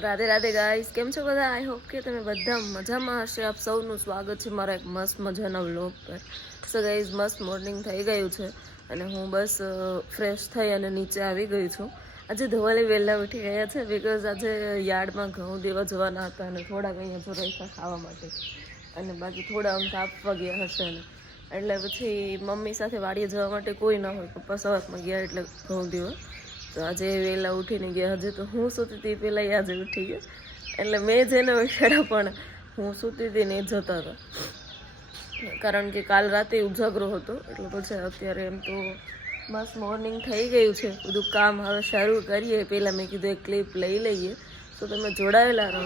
Radhe Radhe guys, કેમ છો બધા? આઈ હોપ કે તમે બધા મજામાં હશે. આપ સૌનું સ્વાગત છે મારા એક મસ્ત મજાના વ્લોગ પર. સો ગાઈસ, મસ્ત મોર્નિંગ થઈ ગયું છે અને હું બસ ફ્રેશ થઈ અને નીચે આવી ગઈ છું. આજે ધવલે વહેલા ઉઠી ગયા છે બિકોઝ આજે યાર્ડમાં ઘઉં દેવા જવાના હતા અને થોડાક અહીંયા જો રહીતા ખાવા માટે અને બાકી થોડા આમ કાપવા ગયા હશે ને એટલે પછી મમ્મી સાથે વાડીએ જવા માટે કોઈ ના હોય. પપ્પા સવારમાં ગયા એટલે ઘઉં દેવા. તો આજે વહેલા ઉઠીને ગયા. હજે તો હું સૂતી હતી પહેલાં આજે ઉઠી ગયા એટલે મેં જેને ઉઠાડ્યા પણ હું સૂતી હતી ને એ જતા હતા કારણ કે કાલ રાતે ઉજાગરો હતો એટલે પછી અત્યારે એમ તો મસ્ત મોર્નિંગ થઈ ગયું છે. બધું કામ હવે શરૂ કરીએ. પહેલાં મેં કીધું એક ક્લિપ લઈ લઈએ તો તમે જોડાયેલા રહો.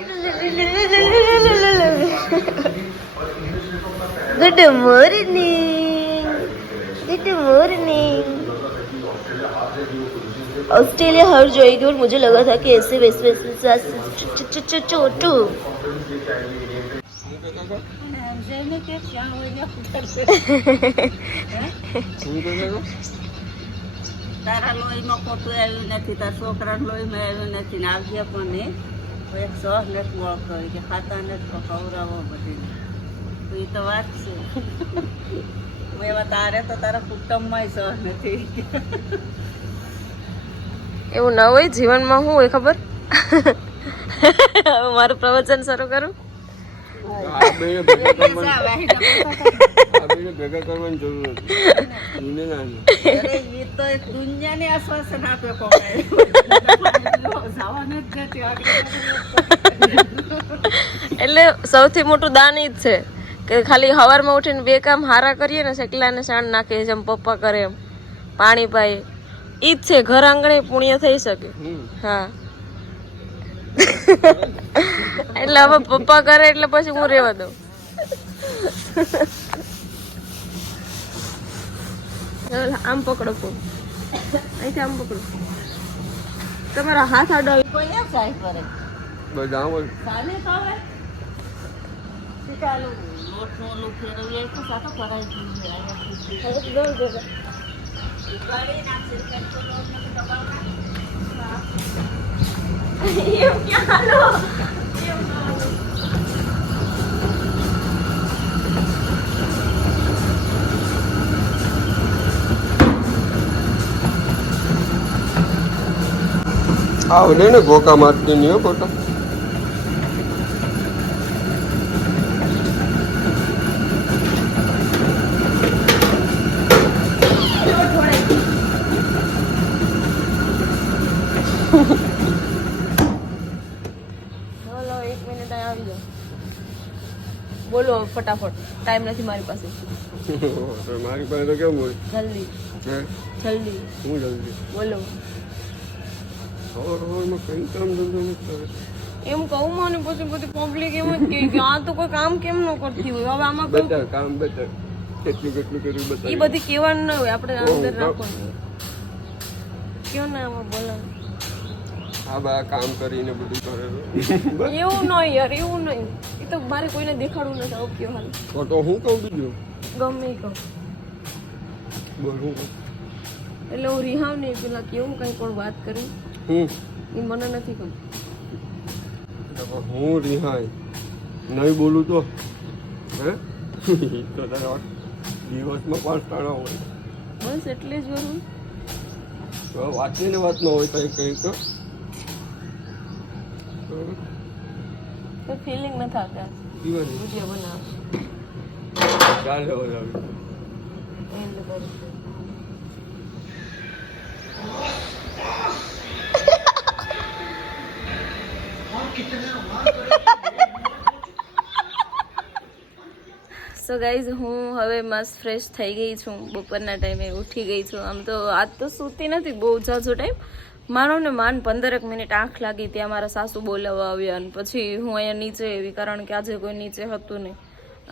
Good morning, good morning. Australia हार जाएगी और मुझे लगा था कि ऐसे वैसे छोटू તારા લોહીમાં ખોટું આવ્યું નથી, તારા છોકરા લોહીમાં આવ્યું નથી ને આવજે પણ એક સહ નથી મળતો કે ખાતા નથી તો ખવડાવો બધી તો એ તો વાત છે. એવા તારે તો તારા કુટુંબમાં સહ નથી. એવું ના હોય જીવનમાં. શું હોય ખબર? મારું પ્રવચન શરૂ કરું. ભેગા કરવાની જરૂર એ તો દુનિયાને આશ્વાસન આપે એટલે સૌથી મોટું દાન ઈ જ છે કે ખાલી સવારમાં ઉઠીને બે કામ હારા કરીએ ને, શેકલા ને શાણ નાખીએ જેમ પપ્પા કરે એમ, પાણી પાઈએ, ઈ જ છે ઘર આંગણે પુણ્ય થઈ શકે. હા એટલે હવે પપ્પા કરે એટલે પછી હું રહેવા દઉં. આમ પકડો ફોન, અહીંથી આમ પકડો. તમારા હાથ આડો કોઈને સાહેબ કરે બધા ચાલે તો હવે ચાલુ લોટનું ઓલું ફેરવીએ તો સાતો કરાવી દીધું. આવડે ને ભોકા મારતી નહીં ખોટા. બોલો, 1 મિનિટ આવી જાઓ. બોલો ફટાફટ, ટાઈમ નથી મારી પાસે. મારી પાસે તો કેવું હોય જલ્દી જલ્દી હું જલ્દી બોલો. સવારમાં કઈ કામ ધંધો નથી કરે. એમ કહું મને પછી બધી પબ્લિક એમ જ કહે કે આ તો કોઈ કામ કેમ ન કરતી હોય. હવે આમાં બેટર કામ બેટર કેટલું કેટલું કર્યું એ બતાવી. બધી કહેવાનું ન હોય, આપણે અંદર રાખવાનું. કયો ને આમાં બોલવાનું હા બા કામ કરીને બધું કરે એવું નહીં યાર, એવું નહીં. એ તો મારે કોઈને દેખાડવું નથી. આવું કયો હાલ તો હું કહું બીજું ગમે એ કહું બોલ હું એટલે હું રિહાવ નહીં પેલા કેવું કંઈ પણ વાત કરી હું એ મને નથી ખબર. હું રિહાય નહીં બોલું તો હે તો તારે દિવસમાં 5 ટાણા હોય બસ એટલે જ વરું તો વાતની ને વાત ન હોય તો કંઈ તો ફિલિંગ નથી આવતા. જીવન વિડીયો બનાવ ચાલે વધારે એન્ડ કરું. સો ગાઈઝ, હું હવે મસ્ત ફ્રેશ થઈ ગઈ છું. બપોરના ટાઈમે ઉઠી ગઈ છું. આમ તો આજ તો સૂતી નથી બહુ ઝાઝો ટાઈમ. માનો ને 15 મિનિટ આંખ લાગી ત્યાં મારા સાસુ બોલાવવા આવ્યા અને પછી હું અહીંયા નીચે એવી કારણ કે આજે કોઈ નીચે હતું નહીં.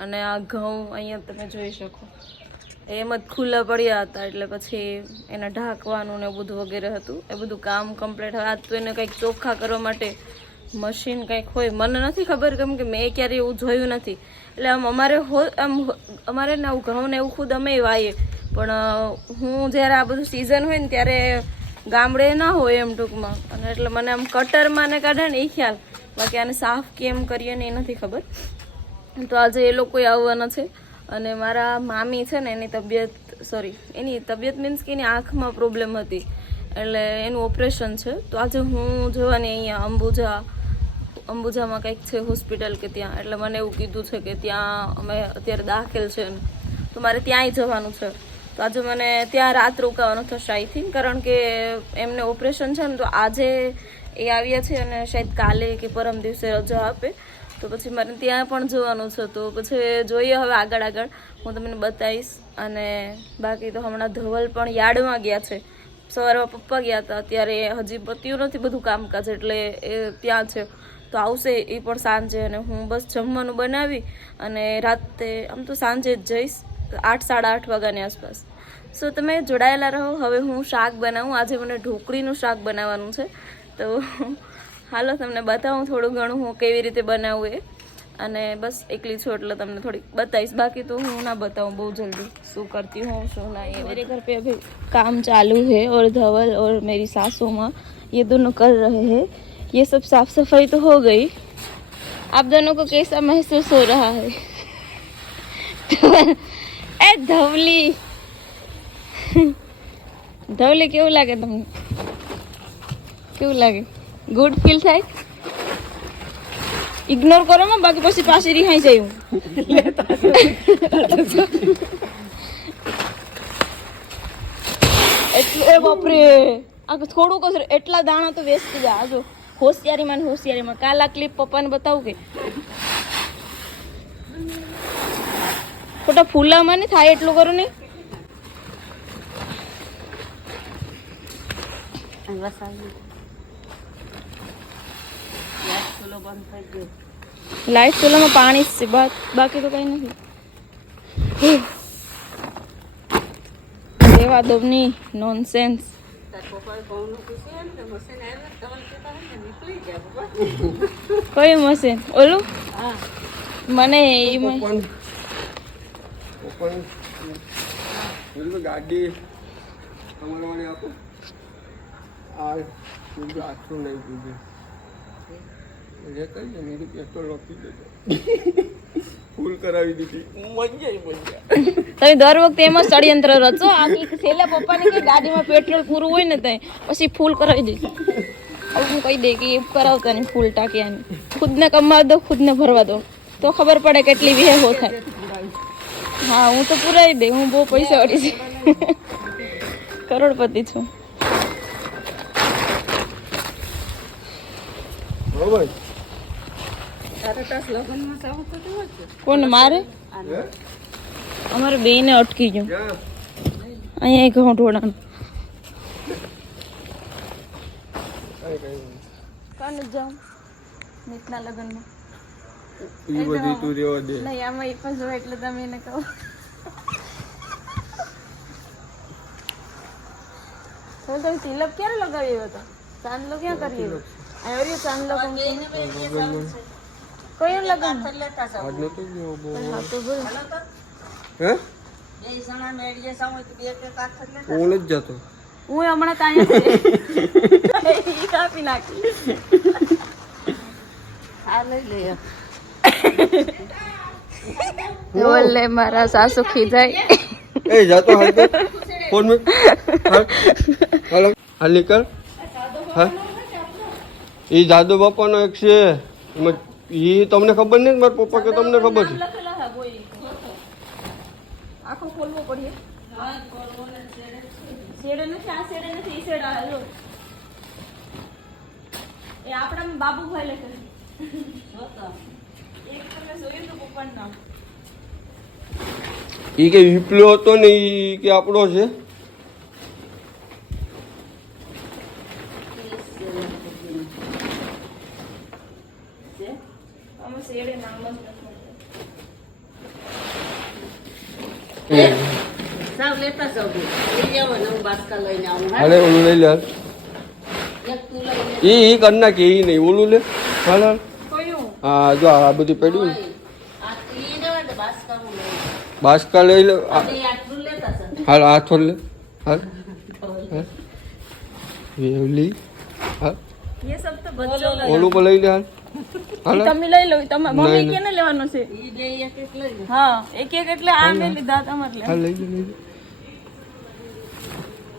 અને આ ઘઉં અહીંયા તમે જોઈ શકો એમ જ ખુલ્લા પડ્યા હતા એટલે પછી એને ઢાંકવાનું ને બધું વગેરે હતું. એ બધું કામ કમ્પ્લીટ. આજ તો એને કંઈક ચોખ્ખા કરવા માટે મશીન કંઈક હોય, મને નથી ખબર કેમ કે મેં ક્યારેય એવું જોયું નથી. એટલે આમ અમારે ને આવું ઘઉં ને એવું ખુદ અમે વાવીએ પણ હું જ્યારે આ બધું સિઝન હોય ને ત્યારે ગામડે ના હોય એમ ટૂંકમાં, અને એટલે મને આમ કટરમાં ને કાઢે ને એ ખ્યાલ, બાકી આને સાફ કેમ કરીએ ને એ નથી ખબર. તો આજે એ લોકો આવવાના છે, અને મારા મામી છે ને એની તબિયત મીન્સ કે એની આંખમાં પ્રોબ્લેમ હતી, એટલે એનું ઓપરેશન છે. તો આજે હું જવાની અહીંયા અંબુજામાં કંઈક છે હોસ્પિટલ કે ત્યાં, એટલે મને એવું કીધું છે કે ત્યાં અમે અત્યારે દાખલ છે, તો મારે ત્યાંય જવાનું છે. તો આજે મને ત્યાં રાત રોકાવાનું થશે આઈ થિંક, કારણ કે એમને ઓપરેશન છે ને, તો આજે એ આવ્યા છે અને શાયદ કાલે કે પરમ દિવસે રજા આપે, તો પછી મારે ત્યાં પણ જવાનું છે. તો પછી જોઈએ હવે આગળ હું તમને બતાવીશ. અને બાકી તો હમણાં ધવલ પણ યાર્ડમાં ગયા છે, સવારમાં પપ્પા ગયા હતા, અત્યારે હજી પત્યું નથી બધું કામકાજ, એટલે એ ત્યાં છે. તો આવશે એ પણ સાંજે, અને હું બસ જમવાનું બનાવી અને રાતે આમ તો સાંજે જ જઈશ 8-8:30 વાગ્યાની આસપાસ. સો તમે જોડાયેલા રહો. હવે હું શાક બનાવું, આજે મને ઢોકળીનું શાક બનાવવાનું છે. તો હાલો તમને બતાવું થોડું ઘણું હું કેવી રીતે બનાવું એ, અને બસ એકલી છું એટલે તમને થોડીક બતાવીશ, બાકી તો હું ના बताऊं बहुत जल्दी શું करती हूँ શું नहीं. मेरे घर पे अभी काम चालू है और धवल और मेरी सासू माँ ये दोनों कर रहे हैं. ये सब साफ सफाई तो हो गई. आप दोनों को कैसा महसूस हो रहा है? ए धवली કેવું લાગે તમને? કેવું લાગે? ગુડ ફીલ થાય? ઇગ્નોર કરો માં, બાકી પછી પાછી રિહાઈ જાય હું. એટલે એ બાપરે, આ થોડુંક જ એટલા દાણા તો વેસ્ટ જાય. જો હોશિયારીમાં કાલ આ ક્લિપ પપ્પાને બતાવું કે ખોટા ફૂલામાં નહીં થાય એટલું કરો નહીં. લાઈટ ચૂલામાં પાણી જ છે, બાકી તો કઈ નથી. રેવા દો ની નોનસેન્સ. કયું મશીન? ઓલું મને ગાડી તમારે આપો. આ આખું નહીં કીધું ફૂલ કરાવી દીધી. તમે દર વખતે એમાં ષડયંત્ર રચો. આખી છેલ્લા પપ્પાને કે ગાડીમાં પેટ્રોલ પૂરું હોય ને ત્યાં પછી ફૂલ કરાવી દે. હવે હું કહી દે કે એ કરાવતા નહીં ફૂલ ટાંકિયાની. ખુદને કમાવા દો, ખુદને ભરવા દો, તો ખબર પડે કેટલી વિહેવો થાય. હા હું તો પુરાવી દે, હું બહુ પૈસા વાળી છું, કરોડપતિ છું. કોને મારે? અમારે બે ને અટકી ગયું અહીંયા ઘઉં ઢોળાનું. કાન જાઉં નીતના લગ્નમાં એ બધી તું રેવા દે. નહીં આમાં એક જ હોય એટલે તમે એને કહો. તમે તિલક ક્યારે લગાવ્યો હતો? ચાંદલો ક્યાં કરીએ? આવ્યો ચાંદલો કયો લગન? હા તો બોલ. હે હું નથી જતો. હું હમણાં ત્યાં કાપી નાખી. આ લઈ લે. બોલે મારા સાસુ ખીજાય. એ જાતો હાલ ફોન મે હાલ નીકળ. હા એ જાદુ બાપાનો એક છે, એ તમને ખબર નહીં? મારા પપ્પા કે તમને ખબર છે? આખો ખોલવો પડે. શેડે નથી, આ શેડે નથી, ઈ શેડ આ લો. એ આપણા બાબુભાઈ લે કરે. એક તમે જોયું તો પપ્પાનું નામ. એ કે વિપલો હતો ને, એ કે આપણો છે. સાવ લેતા જાવ. લઈ આવો ને હું બાસ્કા લઈને આવું. અરે ઓલું લઈ લે. એક તું લઈ લે. એ કરના કે એ નહીં, ઓલું લે. હાલ હાલ. કયું? હા જો આ બધું પડ્યું ને. આ ઈ લેવા દે બાસ્કા હું લઈ. બાસકા લઈ લે. આ આટલું લેતા જાવ. હાલ આ થોડ લે. હાલ વેવલી હા ये सब तो बच्चों का ઓલું પર લઈ લે હાલ હાલ તમે લઈ લો તમે મમ્મી નહીં, કેને લેવાનો છે ઈ બે એક એક લઈ લે. હા એક એક એટલે આ મેં લીધા તમારે લે હાલ લઈ લે લઈ લે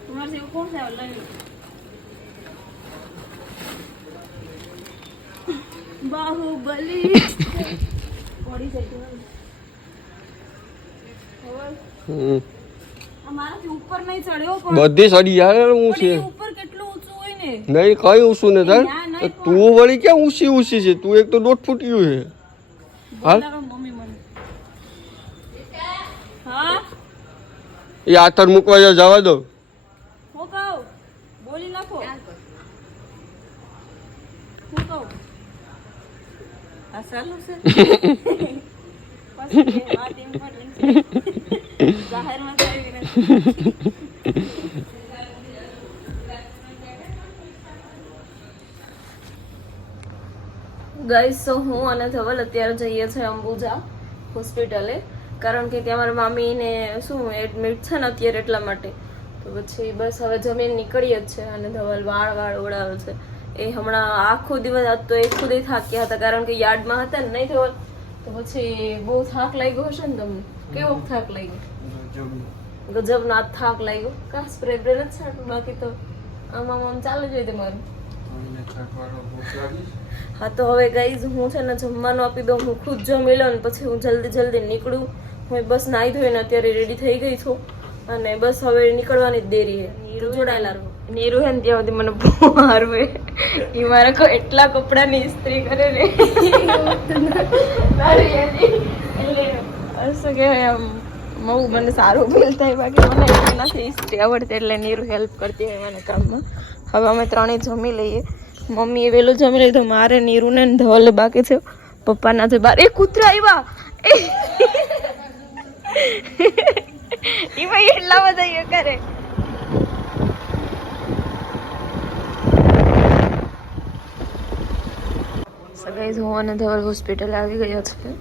તમારે જેવું કોણ છે લઈ લો બાહુબલી પડી જાય હમ. મારાથી ઉપર નહીં ચડ્યો પણ બધી સડી યાર હું છે પણ એ ઉપર કેટલું ઊંચું હોય ને નહીં કઈ ઊંચું ને તાર ના, નહીં તો તું વળી ક્યાં ઊંચી ઊંચી છે તું એક તો 1.5 ફૂટ ગયું છે હાલ બોલાવો મમ્મી મને હા એ આથર મૂકવા જવા દો હું કહું બોલી નાખો હું કહું આ સાલું છે પછી કે વાત ઇમ્પોર્ટન્ટ છે જાહેરમાં જ આવી નથી ગાઈસ સો હું અને ધવલ અત્યારે જઈએ છીએ અંબુજા હોસ્પિટલે કારણ કે ત્યાં મારા મામીને શું એડમિટ છે ને અત્યારે એટલા માટે તો પછી બસ હવે જમીન નીકળીએ જ છે અને ધવલ વાળ ઉડાવે છે એ હમણાં આખો દિવસ આજ તો એ ખુદ થાક્યા હતા કારણ કે યાર્ડમાં હતા ને નહીં ધવલ તો પછી બહુ થાક લાગ્યો હશે ને તમને કેવો થાક લાગ્યો ગજબનો આ થાક લાગ્યો કા સ્પ્રે બ્રે નથી છાંટવું બાકી તો આમ ચાલે જ હોય તમારું હા તો હવે ગાઈઝ હું છે ને જમવાનું આપી દઉં હું ખુદ જમી લઉં ને પછી હું જલ્દી નીકળું હું બસ નાહી ધોઈને અત્યારે રેડી થઈ ગઈ છું અને બસ હવે નીકળવાની જ દેરી છે નીરુ જોડાયેલા રહો નીરુ હે ને ત્યાં સુધી મને બહુ હારવે એ મારા એટલા કપડાની ઇસ્ત્રી કરે ને શું કહેવાય આમ બહુ મને સારું ફીલ થાય બાકી મને નથી ઇસ્ત્રી આવડતી એટલે નીરુ હેલ્પ કરતી હોય મને કામમાં હવે અમે ત્રણેય જમી લઈએ મમ્મીએ વહેલું જમી લીધું મારે નીરુને ને ધવલે બાકી છે પપ્પાના છે બાર એ કૂતરા આવ્યા એ ભાઈ એટલા બધા એ કરે ગાઈઝ હું અને ધવલ હોસ્પિટલ આવી ગયા છે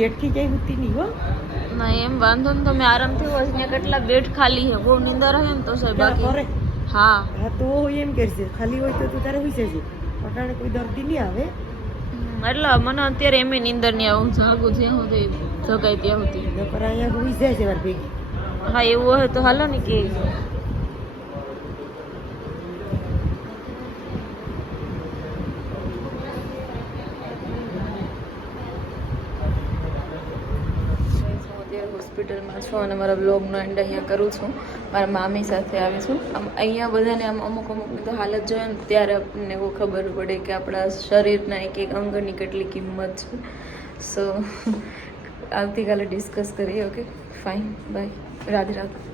એટકી કઈ હોતી નહીં હો ના એમ વાંધો ને તમે આરામથી હોય ને કેટલા બેડ ખાલી છે બહુ નીંદર આવે ને તો સાહેબ બાકી હા હા તો એમ કરશે ખાલી હોય તો તું તારે હોઈ જશે પટાણે કોઈ દર્દી નહીં આવે એટલે મને અત્યારે એમ નીંદર નહીં આવે હું જાગું જ્યાં સુધી જગાય ત્યાં સુધી નકર અહીંયા હોઈ જાય છે વાર ભેગી હા એવું હોય તો હાલો ને કે હોસ્પિટલમાં છું અને મારા બ્લોગનો એન્ડ અહીંયા કરું છું મારા મામી સાથે આવી છું આમ અહીંયા બધાને આમ અમુકની તો હાલત જોઈએ ને ત્યારે આપણને એવું ખબર પડે કે આપણા શરીરના એક એક અંગની કેટલી કિંમત છે સો આવતીકાલે ડિસ્કસ કરીએ okay fine bye Radhe Radhe